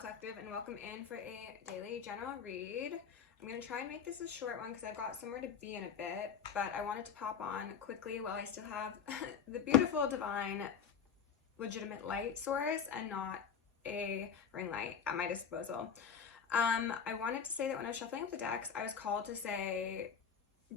Collective, and welcome in for a daily general read. I'm going to try and make this a short one because I've got somewhere to be in a bit, but I wanted to pop on quickly while I still have the beautiful, divine, legitimate light source and not a ring light at my disposal. I wanted to say that when I was shuffling up the decks, I was called to say,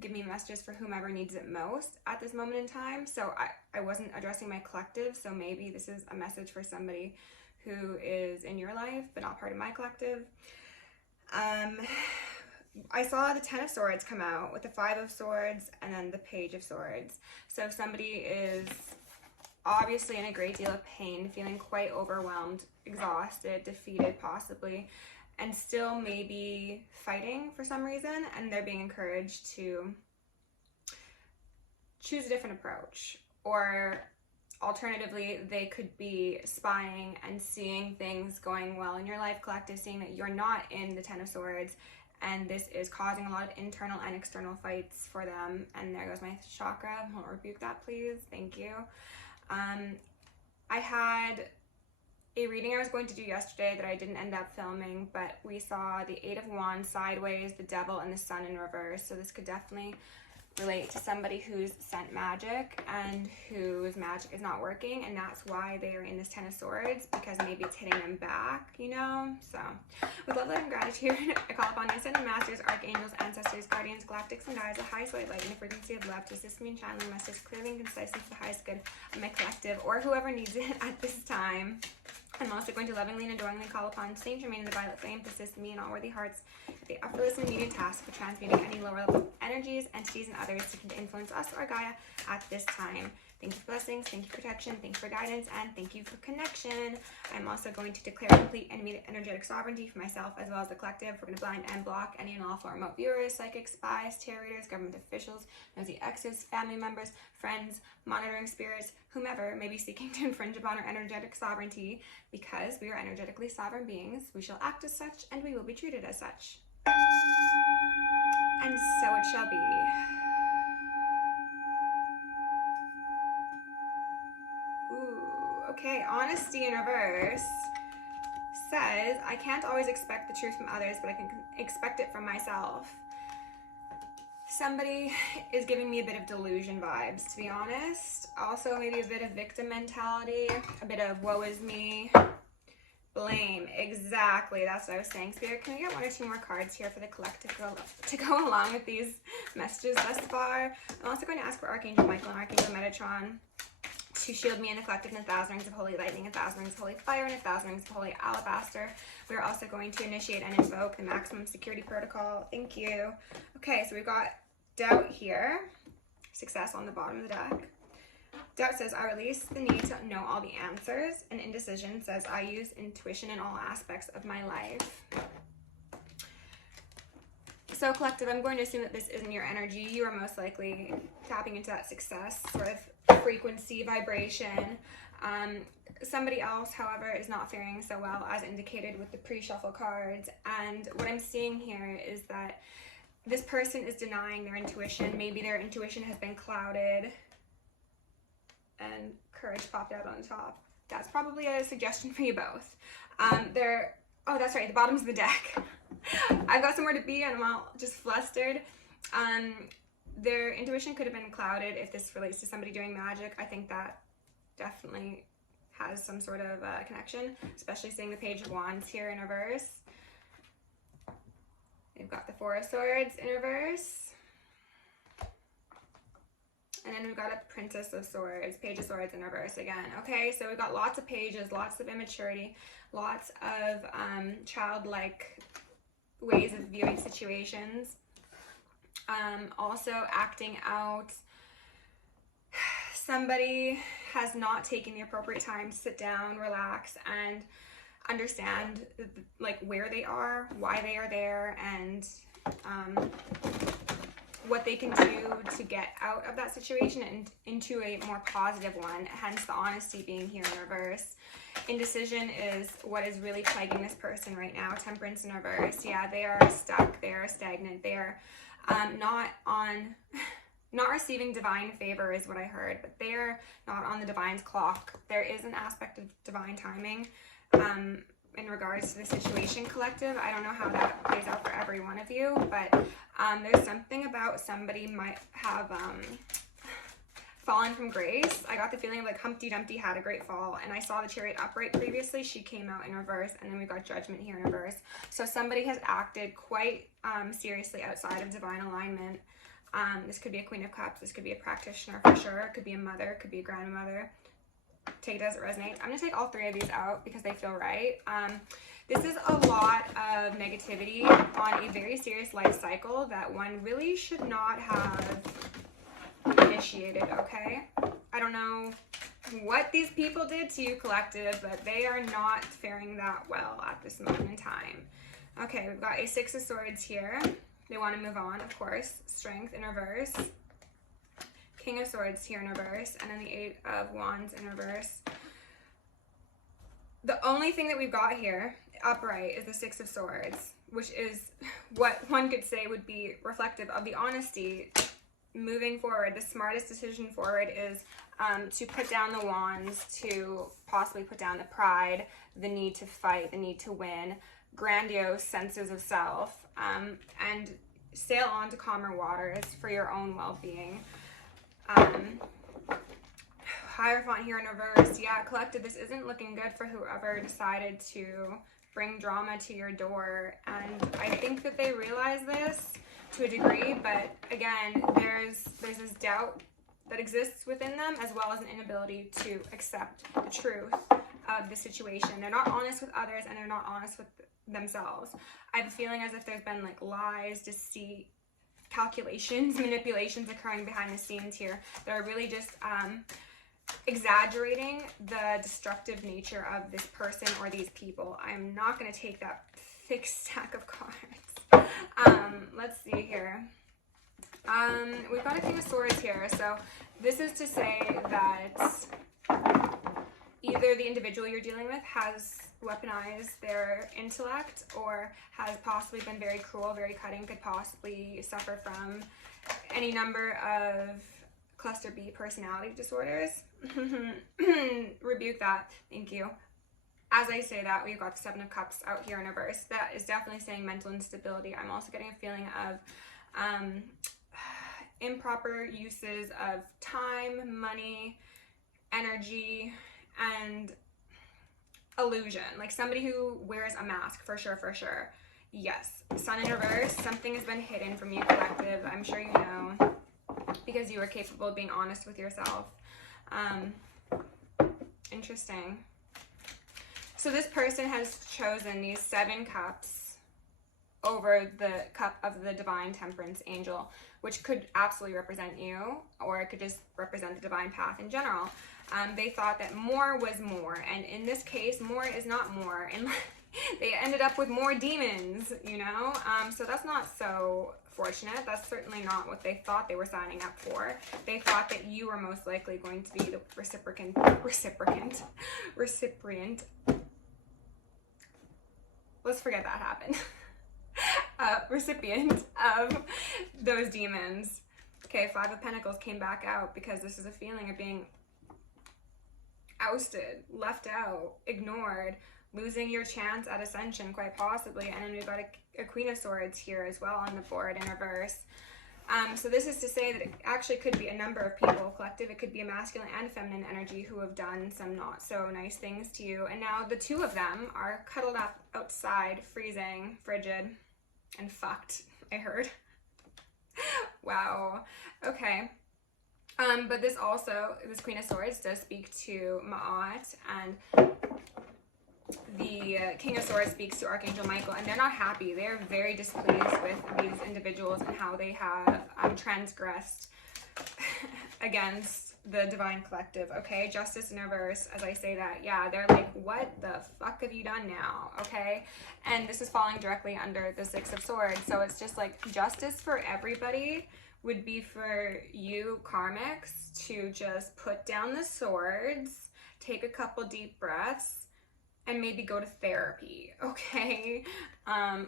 give me messages for whomever needs it most at this moment in time. So I wasn't addressing my collective, so maybe this is a message for somebody who is in your life but not part of my collective. I saw the Ten of Swords come out with the Five of Swords and then the Page of Swords. So if somebody is obviously in a great deal of pain, feeling quite overwhelmed, exhausted, defeated possibly, and still maybe fighting for some reason, and they're being encouraged to choose a different approach, or alternatively, they could be spying and seeing things going well in your life collective, seeing that you're not in the Ten of Swords, and this is causing a lot of internal and external fights for them. And there goes my chakra. Won't rebuke that, please. Thank you. I had a reading I was going to do yesterday that I didn't end up filming, but we saw the Eight of Wands sideways, the Devil, and the Sun in reverse. So this could definitely relate to somebody who's sent magic and whose magic is not working, and that's why they are in this Ten of Swords, because maybe it's hitting them back, you know? So with love, light, and gratitude, I call upon the ascended masters, archangels, ancestors, guardians, galactics, and guides, a highest light, light, and the frequency of love to assist me in channeling messages clearly and concisely for the highest good of my collective, or whoever needs it at this time. I'm also going to lovingly and adoringly call upon Saint Germain in the violet flame to assist me in all worthy hearts with the effortless and immediate task for transmuting any lower level energies, entities, and others seeking to influence us or Gaia at this time. Thank you for blessings, thank you for protection, thank you for guidance, and thank you for connection. I'm also going to declare complete and immediate energetic sovereignty for myself as well as the collective. We're going to blind and block any and all for remote viewers, psychics, spies, tarot readers, government officials, nosy exes, family members, friends, monitoring spirits, whomever may be seeking to infringe upon our energetic sovereignty. Because we are energetically sovereign beings, we shall act as such and we will be treated as such. And so it shall be. Okay, honesty in reverse says, I can't always expect the truth from others, but I can expect it from myself. Somebody is giving me a bit of delusion vibes, to be honest. Also, maybe a bit of victim mentality, a bit of woe is me, blame. Exactly, that's what I was saying. Spirit, can we get one or two more cards here for the collective to go along with these messages thus far? I'm also going to ask for Archangel Michael and Archangel Metatron to shield me in the collective in 1,000 rings of holy lightning, 1,000 rings of holy fire, and 1,000 rings of holy alabaster. We're also going to initiate and invoke the maximum security protocol. Thank you. Okay, so we've got doubt here, success on the bottom of the deck. Doubt says, I release the need to know all the answers, and indecision says, I use intuition in all aspects of my life. So collective, I'm going to assume that this isn't your energy. You are most likely tapping into that success sort of frequency, vibration. Somebody else, however, is not faring so well, as indicated with the pre-shuffle cards. And what I'm seeing here is that this person is denying their intuition. Maybe their intuition has been clouded and courage popped out on top. That's probably a suggestion for you both. Oh, that's right, the bottom's of the deck. I've got somewhere to be and I'm all just flustered. Their intuition could have been clouded if this relates to somebody doing magic. I think that definitely has some sort of connection, especially seeing the Page of Wands here in reverse. We've got the Four of Swords in reverse. And then we've got a Princess of Swords, Page of Swords in reverse again. Okay, so we've got lots of pages, lots of immaturity, lots of childlike ways of viewing situations. Also acting out. Somebody has not taken the appropriate time to sit down, relax, and understand like where they are, why they are there, and what they can do to get out of that situation and into a more positive one, hence the honesty being here in reverse. Indecision is what is really plaguing this person right now. Temperance in reverse. Yeah, they are stuck, they are stagnant, they are not receiving divine favor is what I heard, but they're not on the divine's clock. There is an aspect of divine timing, in regards to the situation, collective. I don't know how that plays out for every one of you, but there's something about somebody might have fallen from grace. I got the feeling of like Humpty Dumpty had a great fall, and I saw the Chariot upright previously. She came out in reverse, and then we got Judgment here in reverse. So somebody has acted quite seriously outside of divine alignment. This could be a Queen of Cups. This could be a practitioner for sure. It could be a mother. It could be a grandmother. Take it as it resonates. I'm going to take all three of these out because they feel right. This is a lot of negativity on a very serious life cycle that one really should not have initiated, okay? I don't know what these people did to you, collective, but they are not faring that well at this moment in time. Okay, we've got a Six of Swords here. They want to move on, of course. Strength in reverse. King of Swords here in reverse, and then the Eight of Wands in reverse. The only thing that we've got here upright is the Six of Swords, which is what one could say would be reflective of the honesty. Moving forward, the smartest decision forward is to put down the wands, to possibly put down the pride, the need to fight, the need to win, grandiose senses of self, and sail on to calmer waters for your own well-being. Hierophant here in reverse. Yeah, collective, this isn't looking good for whoever decided to bring drama to your door, and I think that they realize this to a degree, but again, there's this doubt that exists within them, as well as an inability to accept the truth of the situation. They're not honest with others, and they're not honest with themselves. I have a feeling as if there's been like lies, deceit, calculations, manipulations occurring behind the scenes here that are really just exaggerating the destructive nature of this person or these people. I'm not going to take that thick stack of cards. Let's see here. We've got a King of Swords here. So this is to say that either the individual you're dealing with has weaponized their intellect, or has possibly been very cruel, very cutting, could possibly suffer from any number of cluster B personality disorders. Rebuke that. Thank you. As I say that, we've got the Seven of Cups out here in reverse. That is definitely saying mental instability. I'm also getting a feeling of improper uses of time, money, energy, and illusion. Like somebody who wears a mask, for sure, for sure. Yes. Sun in reverse. Something has been hidden from you, collective. I'm sure you know, because you are capable of being honest with yourself. Interesting. So this person has chosen these 7 cups over the cup of the divine temperance angel, which could absolutely represent you, or it could just represent the divine path in general. They thought that more was more, and in this case, more is not more, and they ended up with more demons, you know? So that's not so fortunate. That's certainly not what they thought they were signing up for. They thought that you were most likely going to be the recipient. Let's forget that happened. Recipient of those demons. Okay, Five of Pentacles came back out because this is a feeling of being ousted, left out, ignored, losing your chance at ascension, quite possibly. And then we've got a Queen of Swords here as well on the board in reverse. So this is to say that it actually could be a number of people, collective. It could be a masculine and feminine energy who have done some not so nice things to you. And now the two of them are cuddled up outside, freezing, frigid, and fucked, I heard. Wow. Okay. But this Queen of Swords does speak to Ma'at, and the King of Swords speaks to Archangel Michael, and they're not happy. They're very displeased with these individuals and how they have transgressed against the divine collective, okay? Justice in reverse, as I say that, yeah, they're like, what the fuck have you done now, okay? And this is falling directly under the Six of Swords, so it's just like justice for everybody would be for you karmics to just put down the swords, take a couple deep breaths, and maybe go to therapy, okay?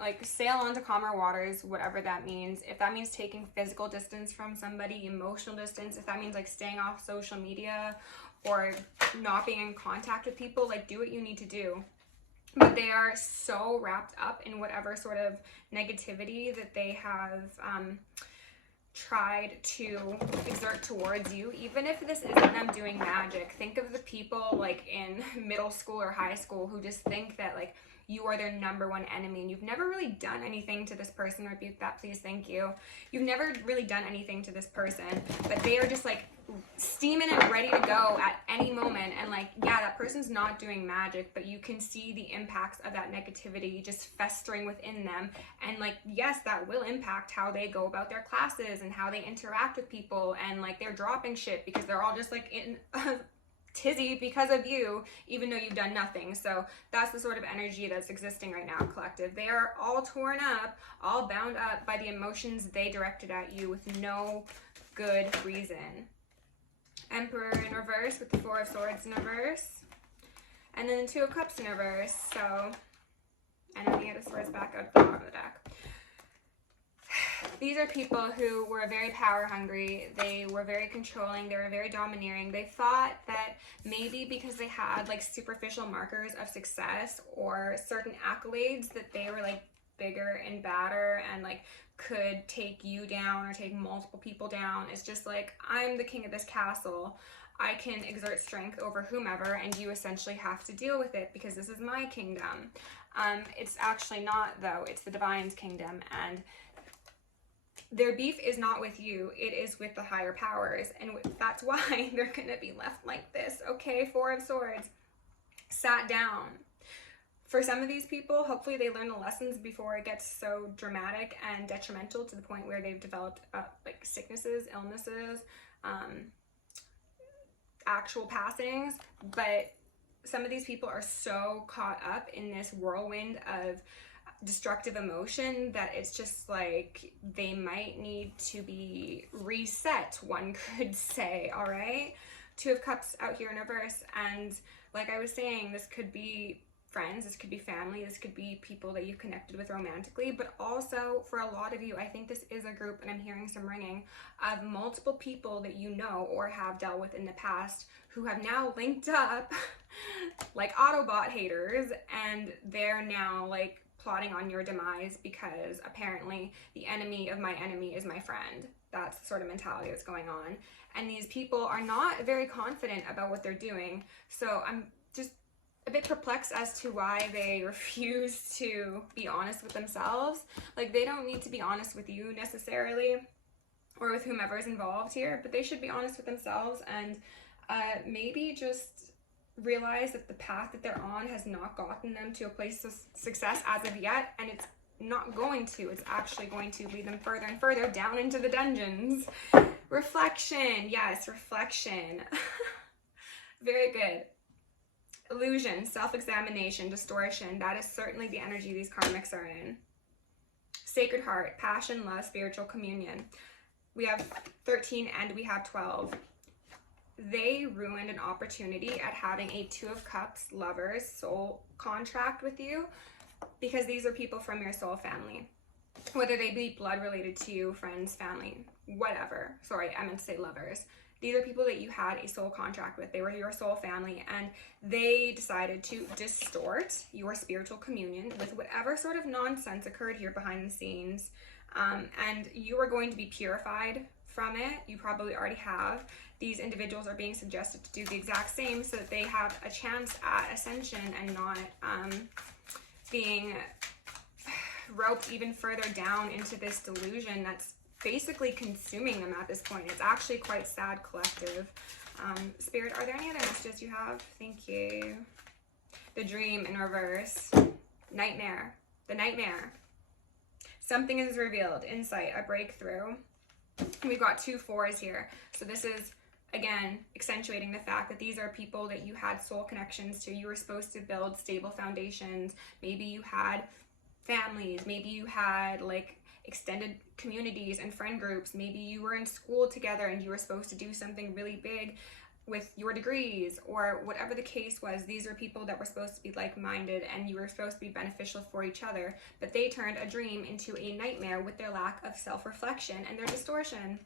Like sail onto calmer waters, whatever that means. If that means taking physical distance from somebody, emotional distance, if that means like staying off social media or not being in contact with people, like do what you need to do. but they are so wrapped up in whatever sort of negativity that they have tried to exert towards you. Even if this isn't them doing magic, think of the people like in middle school or high school who just think that like you are their #1 enemy, and you've never really done anything to this person. Rebuke that, please, thank you. You've never really done anything to this person, but they are just like steaming and ready to go at any moment. And like, yeah, that person's not doing magic, but you can see the impacts of that negativity just festering within them. And like, yes, that will impact how they go about their classes and how they interact with people, and like they're dropping shit because they're all just like in tizzy because of you, even though you've done nothing. So that's the sort of energy that's existing right now, collective. They are all torn up, all bound up by the emotions they directed at you with no good reason. Emperor in reverse with the 4 of Swords in reverse, and then the 2 of Cups in reverse. So, and then the Eight of Swords back out at the bottom of the deck. These are people who were very power hungry. They were very controlling. They were very domineering. They thought that maybe because they had like superficial markers of success or certain accolades that they were like bigger and badder and like could take you down or take multiple people down. It's just like, I'm the king of this castle. I can exert strength over whomever, and you essentially have to deal with it because this is my kingdom. It's actually not, though. It's the divine's kingdom, and their beef is not with you, it is with the higher powers, and that's why they're gonna be left like this. Okay, 4 of Swords, sat down. For some of these people, hopefully they learn the lessons before it gets so dramatic and detrimental to the point where they've developed like sicknesses, illnesses, actual passings. But some of these people are so caught up in this whirlwind of destructive emotion that it's just like they might need to be reset, one could say. All right, 2 of Cups out here in reverse, and like I was saying, this could be friends, this could be family, this could be people that you've connected with romantically, but also for a lot of you, I think this is a group, and I'm hearing some ringing of multiple people that you know or have dealt with in the past who have now linked up like Autobot haters, and they're now like plotting on your demise because apparently the enemy of my enemy is my friend. That's the sort of mentality that's going on. And these people are not very confident about what they're doing. So I'm just a bit perplexed as to why they refuse to be honest with themselves. Like, they don't need to be honest with you necessarily, or with whomever is involved here, but they should be honest with themselves and maybe just realize that the path that they're on has not gotten them to a place of success as of yet, and it's not going to. It's actually going to lead them further and further down into the dungeons. Reflection, yes, reflection. Very good. Illusion, self-examination, distortion. That is certainly the energy these karmics are in. Sacred Heart, passion, love, spiritual communion. We have 13 and we have 12. They ruined an opportunity at having a 2 of Cups lovers soul contract with you, because these are people from your soul family, whether they be blood related to you, friends, family, whatever. Sorry, I meant to say lovers. These are people that you had a soul contract with. They were your soul family, and they decided to distort your spiritual communion with whatever sort of nonsense occurred here behind the scenes. And you are going to be purified from it. You probably already have. These individuals are being suggested to do the exact same so that they have a chance at ascension and not being roped even further down into this delusion that's basically consuming them at this point. It's actually quite sad, collective. Spirit, are there any other messages you have? Thank you. The Dream in reverse. Nightmare. The nightmare. Something is revealed. Insight. A breakthrough. We've got 2 4s here. So this is, again, accentuating the fact that these are people that you had soul connections to. You were supposed to build stable foundations. Maybe you had families. Maybe you had like extended communities and friend groups. Maybe you were in school together and you were supposed to do something really big with your degrees, or whatever the case was. These are people that were supposed to be like-minded and you were supposed to be beneficial for each other, but they turned a dream into a nightmare with their lack of self-reflection and their distortion.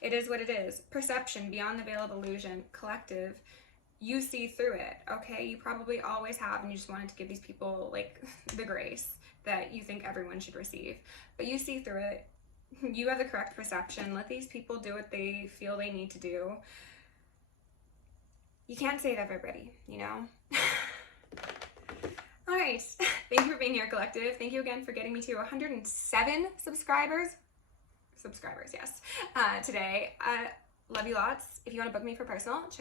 It is what it is. Perception, beyond the veil of illusion. Collective, you see through it, okay? You probably always have, and you just wanted to give these people like the grace that you think everyone should receive. But you see through it. You have the correct perception. Let these people do what they feel they need to do. You can't save everybody, you know? All right. Thank you for being here, collective. Thank you again for getting me to 107 subscribers, yes, today. Love you lots. If you want to book me for personal, check